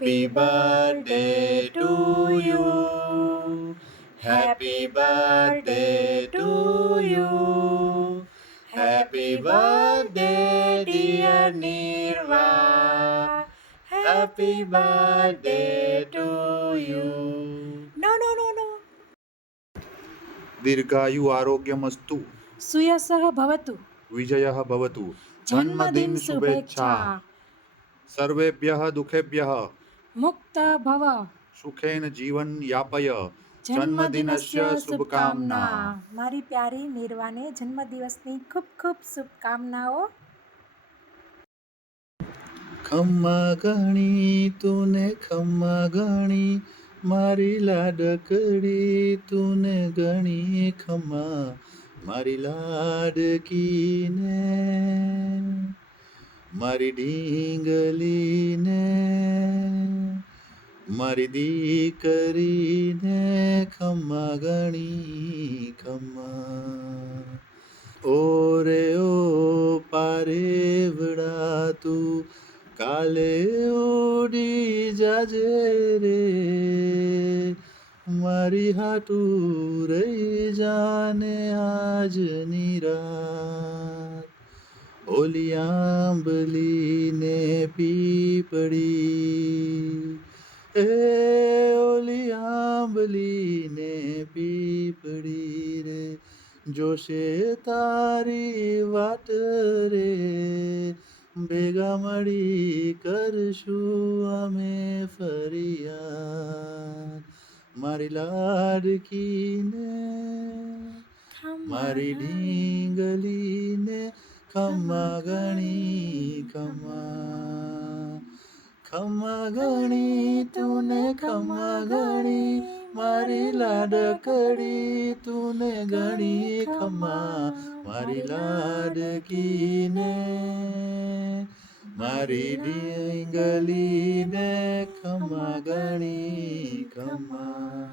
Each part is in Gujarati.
Happy birthday to you. Happy birthday to you. Happy birthday, dear Nirva. Happy birthday to you. No, no, no, no. दीर्घायु आरोग्यमस्तु सुयशः भवतु विजयः भवतु जन्मदिन शुभेच्छा सर्वेभ्यः दुःखेभ्यः मुक्त भव सुखेन जीवन यापय જન્મદિનસ્ય શુભકામના. મારી પ્યારી નિર્વાને જન્મદિવસની ખૂબ ખૂબ શુભકામનાઓ. ખમ્મા ગણી તુને ખમ્મા ગણી મારી લાડકડી તુને ગણી ખમ્મા મારી લાડકીને મારી ઢીંગલીને મારી દીકરીને ખમ્મા ગણી ખમ્મા ઓરે ઓ પારેવડા તું કાલે ઉડી જાજે રે મારી હાટું રહી જાને આજની રાત ઓલી આંબલીને પીપળી એ ઓલી આંબલીને પીપળી રે જોશે તારી વાટ રે ભેગા મળી કરશું અમે ફરિયાદ મારી લાડકીને મારી ઢીંગલીને ખમ્મા ગણી ખમ્મા ખમ્મા ગણી તુને ખમ્મા ગણી મારી લાડકડી તુને ગણી ખમ્મા મારી લાડકીને મારી ઢીંગલીને ખમ્મા ગણી ખમ્મા.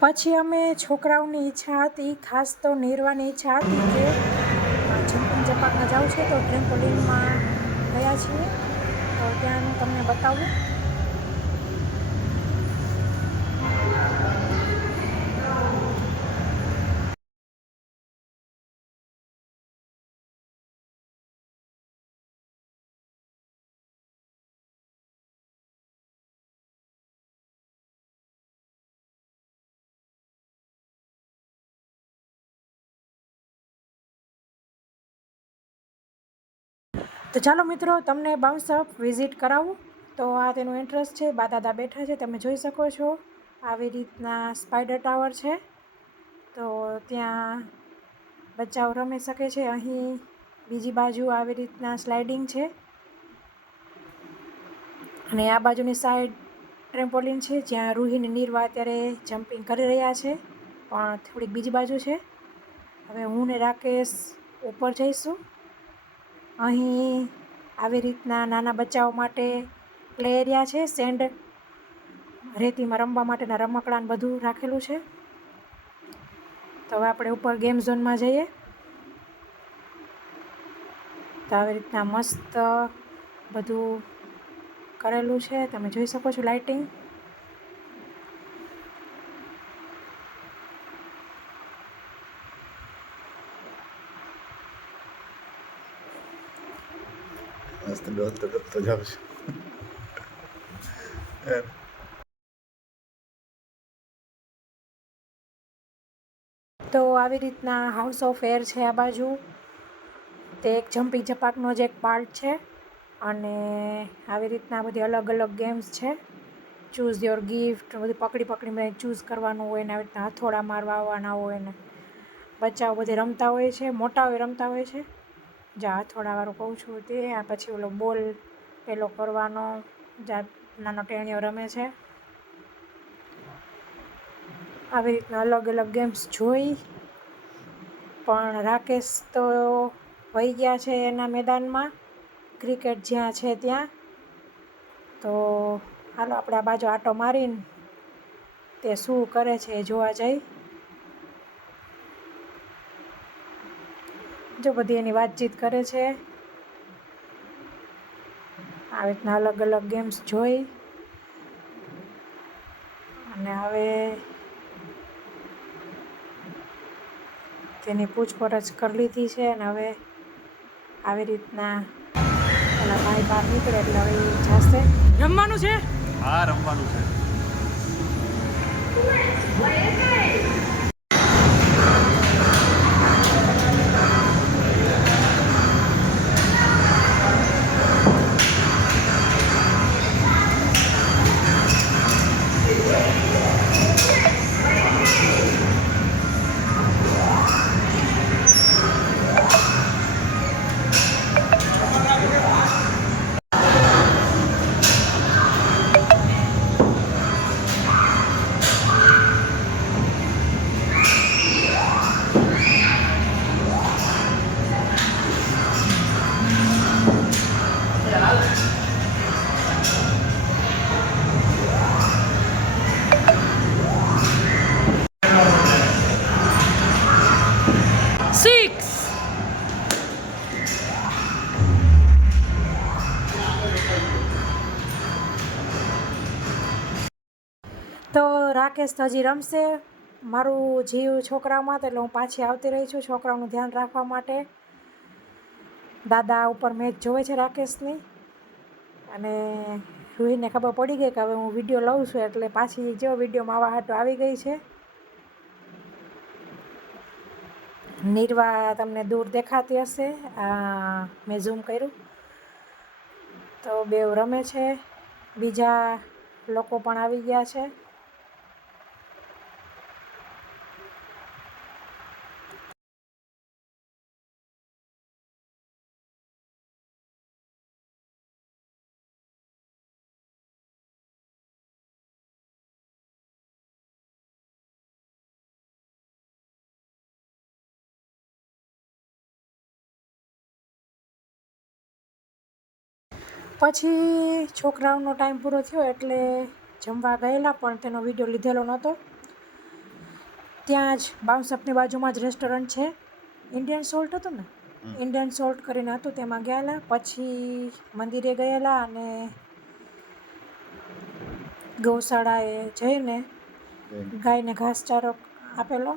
પછી અમે છોકરાઓની ઈચ્છા હતી, ખાસ તો નિર્વાની ઈચ્છા હતી કે જમ્પિંગ જપાકમાં જવું છે, તો ટ્રેમ્પોલિનમાં ગયા છીએ, તો ત્યાં તમને બતાવું. તો ચાલો મિત્રો, તમને બાઉન્સ અપ વિઝિટ કરાવું. તો આ તેનું એન્ટ્રન્સ છે, બા દાદા બેઠા છે, તમે જોઈ શકો છો. આવી રીતના સ્પાઈડર ટાવર છે, તો ત્યાં બચ્ચાઓ રમી શકે છે. અહીં બીજી બાજુ આવી રીતના સ્લાઇડિંગ છે, અને આ બાજુની સાઈડ ટ્રેમ્પોલિન છે, જ્યાં રૂહી અને નિર્વા અત્યારે જમ્પિંગ કરી રહ્યા છે, પણ થોડીક બીજી બાજુ છે. હવે હું ને રાકેશ ઉપર જઈશું. અહીં આવી રીતના નાના બચ્ચાઓ માટે પ્લે એરિયા છે, સેન્ડ રેતીમાં રમવા માટેના રમકડાં બધું રાખેલું છે. તો હવે આપણે ઉપર ગેમ ઝોનમાં જઈએ. તો આવી રીતના મસ્ત બધું કરેલું છે, તમે જોઈ શકો છો. લાઇટિંગ મસ્ત ડોલતો ડોલતો જાવ છું. તો આવી રીતના હાઉસ ઓફ એર છે આ બાજુ. તે એક જમ્પિંગ જપાકનો જ એક પાર્ટ છે, અને આવી રીતના બધી અલગ અલગ ગેમ્સ છે. ચૂઝ યોર ગિફ્ટ, બધું પકડી પકડીને ચૂઝ કરવાનું હોય ને આવી રીતના હથોડા મારવા આવવાના હોય ને બચ્ચાઓ બધે રમતા હોય છે, મોટાઓ રમતા હોય છે. જ્યાં હથોડાવાળું કહું છું તે. આ પછી ઓલો બોલ પેલો કરવાનો, જ્યાં નાનો ટેણીઓ રમે છે. આવી રીતના અલગ અલગ ગેમ્સ જોઈ, પણ રાકેશ તો વહી ગયા છે એના મેદાનમાં, ક્રિકેટ જ્યાં છે ત્યાં. તો હાલો આપણે આ બાજુ આટો મારીને તે શું કરે છે એ જોવા જઈ. જો બધી એની વાતચીત કરે છે. આવી રીતના અલગ અલગ ગેમ્સ જોઈ અને હવે તેની પૂછપરછ કરી લીધી છે અને હવે આવી રીતના પેલા ભાઈ બહાર નીકળે એટલે હવે એ જશે. રમવાનું છે? હા, રમવાનું છે. તો રાકેશ તો હજી રમશે. મારું જીવ છોકરાઓમાં તો એટલે હું પાછી આવતી રહી છું છોકરાઓનું ધ્યાન રાખવા માટે. દાદા ઉપર મેચ જોવે છે રાકેશની અને રૂહીને ખબર પડી ગઈ કે હવે હું વિડીયો લઉં છું એટલે પાછી જો વિડીયોમાં આવા હાટો આવી ગઈ છે. નિર્વા તમને દૂર દેખાતી હશે, મેં ઝૂમ કર્યું તો બેવ રમે છે. બીજા લોકો પણ આવી ગયા છે. પછી છોકરાઓનો ટાઈમ પૂરો થયો એટલે જમવા ગયેલા પણ તેનો વિડીયો લીધેલો નહોતો. ત્યાં જ બાઉન્સઅપની બાજુમાં જ રેસ્ટોરન્ટ છે, ઇન્ડિયન સોલ્ટ હતું ને, ઇન્ડિયન સોલ્ટ કરીને હતું તેમાં ગયેલા. પછી મંદિરે ગયેલા અને ગૌશાળાએ જઈને ગાયને ઘાસચારો આપેલો.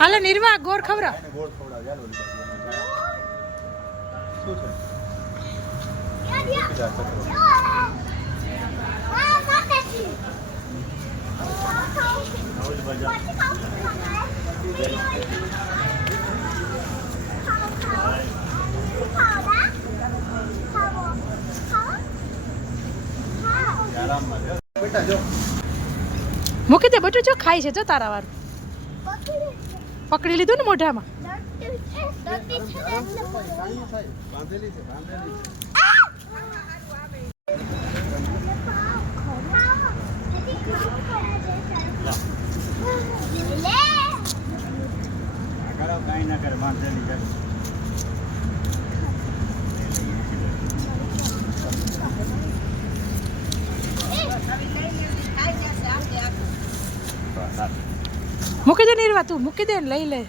હાલે નિર્વા ગોળ ખવરા. મૂકી દે બટુ, જો ખાય છે, જો તારા વાળું પકડી લીધું ને મોઢામાં. મૂકી દે નિર્વા, તું મૂકી દે ને લઈ લે.